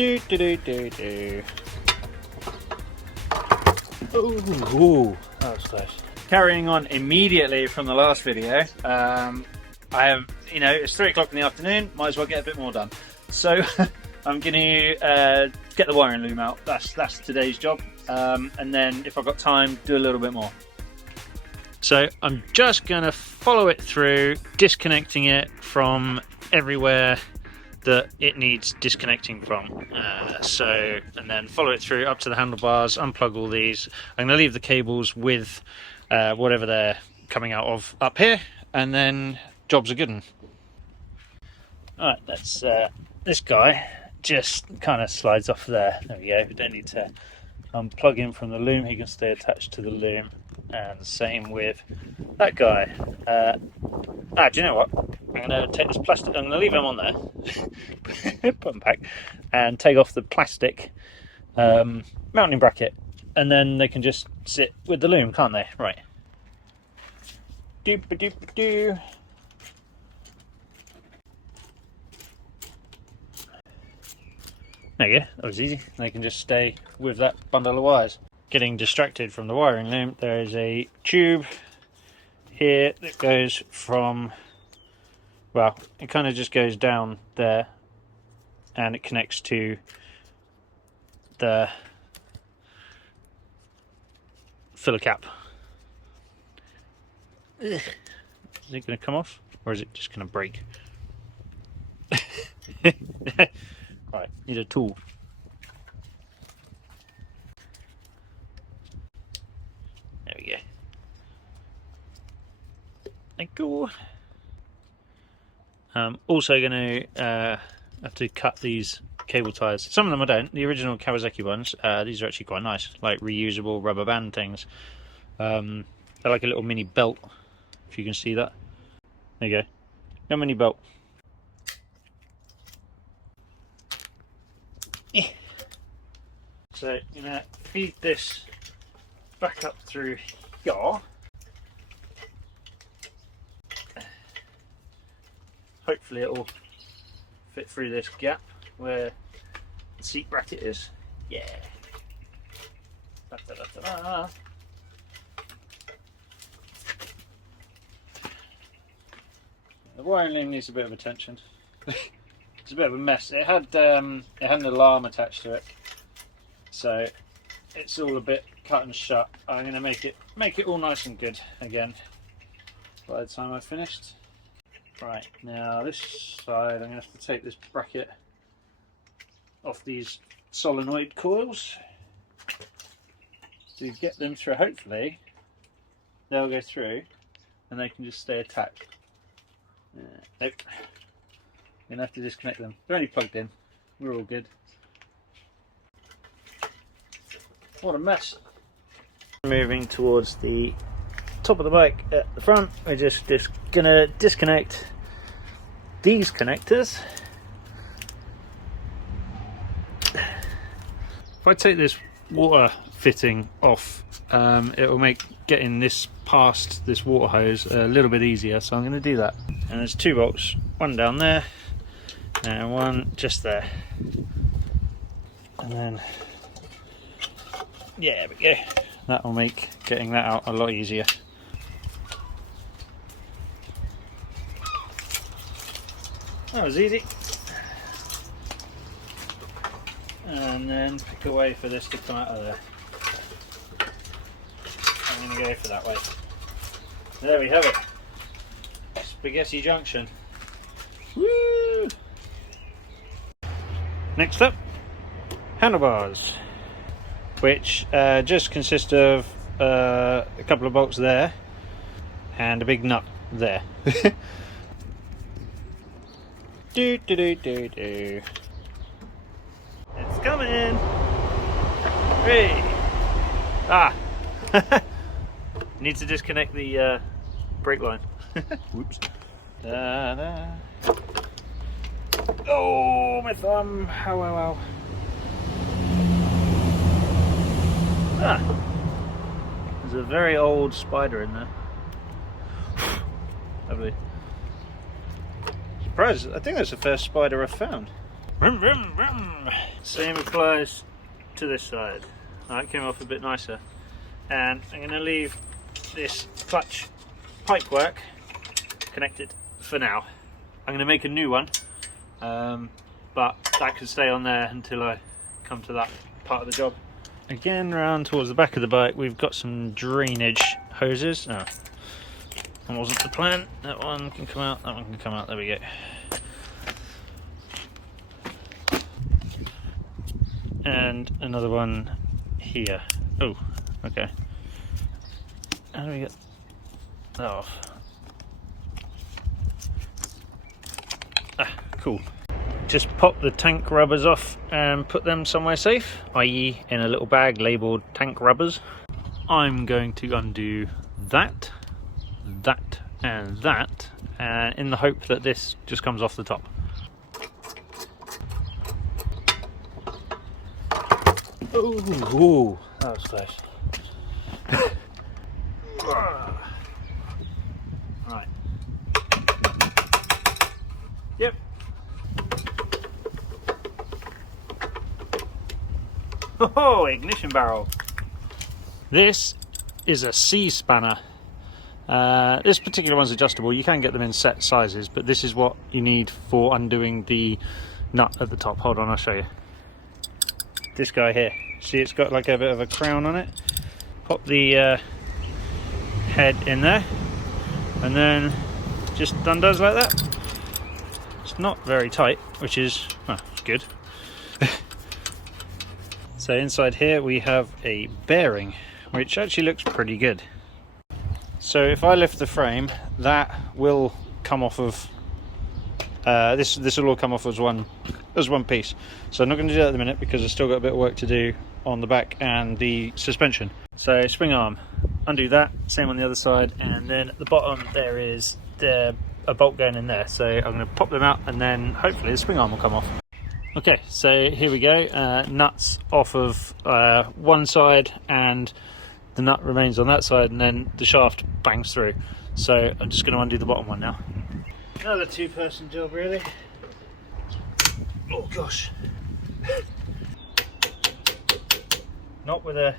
Ooh, that was close. Carrying on immediately from the last video, I have, it's 3 o'clock in the afternoon, might as well get a bit more done. So I'm going to get the wiring loom out, that's today's job, and then if I've got time, do a little bit more. So I'm just going to follow it through, disconnecting it from everywhere that it needs disconnecting from. And then follow it through up to the handlebars, unplug all these. I'm going to leave the cables with whatever they're coming out of up here, and then jobs are good. Alright, that's this guy just kind of slides off there. There we go. We don't need to unplug him from the loom, he can stay attached to the loom. And same with that guy. Do you know what? I'm going to take this plastic, I'm going to leave him on there, put him back, and take off the plastic mounting bracket, and then they can just sit with the loom, can't they? Right. Doop-a-doop-a-doo. There you go, that was easy. They can just stay with that bundle of wires. Getting distracted from the wiring loom, there is a tube here that goes from, well, it kind of just goes down there and it connects to the filler cap. Ugh. Is it going to come off, or is it just going to break? Right, need a tool. There we go. Thank you. I'm also going to have to cut these cable ties. Some of them I don't. The original Kawasaki ones, these are actually quite nice, like reusable rubber band things. They're like a little mini belt, if you can see that. There you go. No mini belt. So you're going to feed this back up through here. Hopefully it will fit through this gap where the seat bracket is. Yeah. Da, da, da, da, da. The wiring loom needs a bit of attention. It's a bit of a mess. It had an alarm attached to it, so it's all a bit cut and shut. I'm going to make it all nice and good again by the time I've finished. Right, now this side I'm going to have to take this bracket off these solenoid coils to get them through. Hopefully they'll go through and they can just stay attached. Nope. I'm going to have to disconnect them. They're only plugged in. We're all good. What a mess. Moving towards the top of the bike at the front, we're just going to disconnect these connectors. If I take this water fitting off, it will make getting this past this water hose a little bit easier, so I'm going to do that. And there's 2 bolts, one down there and one just there, and then yeah, there we go. That will make getting that out a lot easier. That was easy. And then pick a way for this to come out of there. I'm going to go for that way. There we have it. Spaghetti junction. Woo! Next up, handlebars, which just consist of a couple of bolts there and a big nut there. Do do do do do. It's coming. Hey. Ah. Need to disconnect the brake line. Whoops. Da, da. Oh, my thumb. Ow, ow, ow. Ah. There's a very old spider in there. Lovely. Surprised. I think that's the first spider I've found. Vroom, vroom, vroom. Same applies to this side. That came off a bit nicer. And I'm going to leave this clutch pipework connected for now. I'm going to make a new one, but that could stay on there until I come to that part of the job. Again, round towards the back of the bike, we've got some drainage hoses. Oh, that wasn't the plan. That one can come out, that one can come out. There we go. And another one here. Oh, okay. How do we get that off? Ah, cool. Just pop the tank rubbers off and put them somewhere safe, i.e. in a little bag labelled tank rubbers. I'm going to undo that, that and that, in the hope that this just comes off the top. Ooh, that was close. Right. Yep. Oh, ignition barrel. This is a C-spanner. This particular one's adjustable. You can get them in set sizes, but this is what you need for undoing the nut at the top. Hold on, I'll show you. This guy here. See, it's got like a bit of a crown on it. Pop the head in there, and then just undoes like that. It's not very tight, which is, well, it's good. So inside here we have a bearing, which actually looks pretty good. So if I lift the frame, that will come off of this will all come off as one piece. So I'm not going to do that at the minute because I've still got a bit of work to do on the back and the suspension. So swing arm, undo that, same on the other side, and then at the bottom there is a bolt going in there. So I'm going to pop them out and then hopefully the swing arm will come off. Okay, so here we go. Nuts off of one side and the nut remains on that side, and then the shaft bangs through. So I'm just going to undo the bottom one now. Another two-person job, really. Oh gosh. Not with that.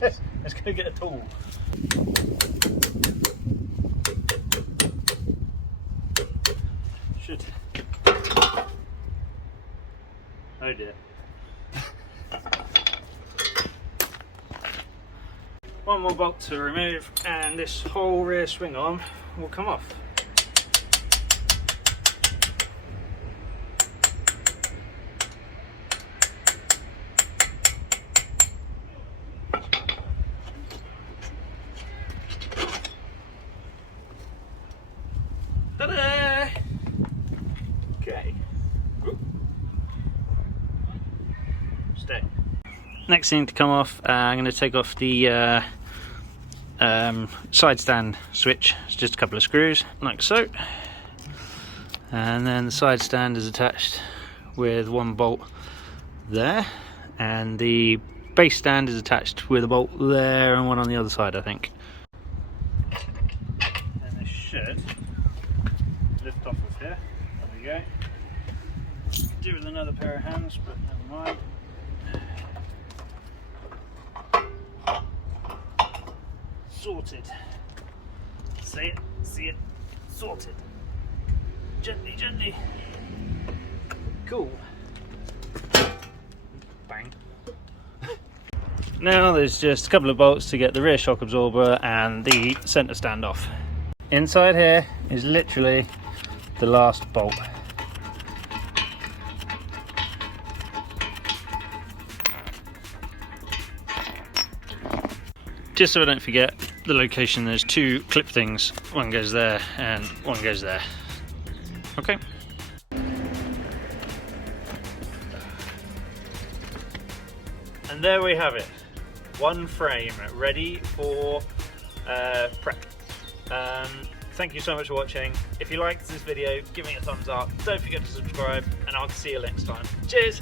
Let's go get a tool. Should. Oh dear. One more bolt to remove and this whole rear swing arm will come off. Ta-da! Okay. Stay. Next thing to come off, I'm going to take off the side stand switch. It's just a couple of screws, like so. And then the side stand is attached with one bolt there, and the base stand is attached with a bolt there and one on the other side, I think. And this should lift off of here. There we go. Do with another pair of hands, but never mind. Sorted. See it, sorted. Gently, gently. Cool. Bang. Now there's just a couple of bolts to get the rear shock absorber and the centre stand off. Inside here is literally the last bolt. Just so I don't forget the location, there's two clip things. One goes there and one goes there. Okay. And there we have it. One frame ready for prep. Thank you so much for watching. If you liked this video, give me a thumbs up. Don't forget to subscribe, and I'll see you next time. Cheers!